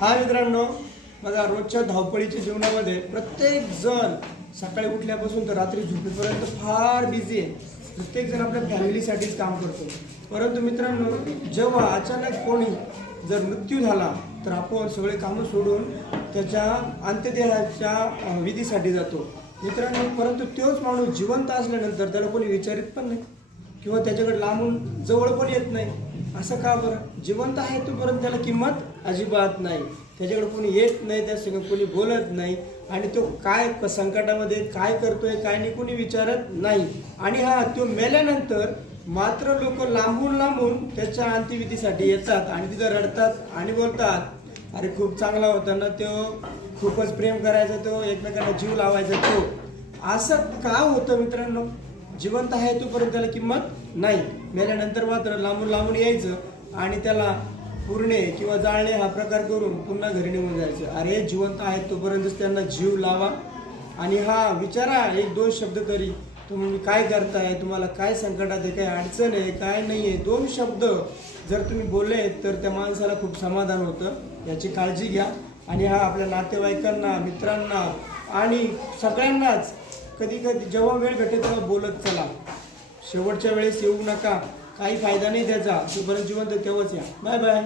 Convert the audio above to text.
हा मित्रांनो, बघा रोजच्या धावपळीच्या जीवनामध्ये प्रत्येक जण सकाळी उठल्यापासून तर रात्री झोपेपर्यंत फार बिझी आहे. प्रत्येक जण आपल्या फॅमिलीसाठीच काम करतो. परंतु मित्रांनो, जेव्हा अचानक कोणी जर मृत्यू झाला तर आपण सगळे कामं सोडून त्याच्या अंत्यदेहाच्या विधीसाठी जातो मित्रांनो. परंतु तोच माणूस जिवंत असल्यानंतर त्याला कोणी विचारित पण नाही किंवा त्याच्याकडे लांबून जवळ पण येत नाही. असं का बरं? जिवंत आहे तोपर्यंत त्याला किंमत अजिबात नाही. त्याच्याकडे कोणी येत नाही, त्यासंग कोणी बोलत नाही आणि तो काय संकटामध्ये काय करतोय काय नाही कोणी विचारत नाही. आणि तो मेल्यानंतर मात्र लोक लांबून लांबून त्याच्या अंत्यविधीसाठी येतात आणि तिथं रडतात आणि बोलतात, अरे खूप चांगला होता ना तो, खूपच प्रेम करायचा तो, एकमेकांना जीव लावायचा तो. असं का होतं मित्रांनो? जिवंत आहे तोपर्यंत त्याला किंमत नाही, मेल्यानंतर मात्र लांबून लांबून यायचं आणि त्याला पुरणे किंवा जाळणे हा प्रकार करून पुन्हा घरी निघून जायचं. अरे जिवंत आहेत तोपर्यंतच त्यांना जीव लावा आणि विचारा एक दोन शब्द तरी, तुम्ही काय करताय, तुम्हाला काय संकटात आहे, काय अडचण आहे, काय नाही आहे. दोन शब्द जर तुम्ही बोलले तर त्या माणसाला खूप समाधान होतं. याची काळजी घ्या आणि आपल्या नातेवाईकांना, मित्रांना आणि सगळ्यांनाच कधी कधी जेव्हा वेळ भेटेल तेव्हा बोलत चला. शेवटच्या वेळेस येऊ नका, काही फायदा नाही त्याचा. तोपर्यंत जिवंत तेव्हाच या. Bye bye.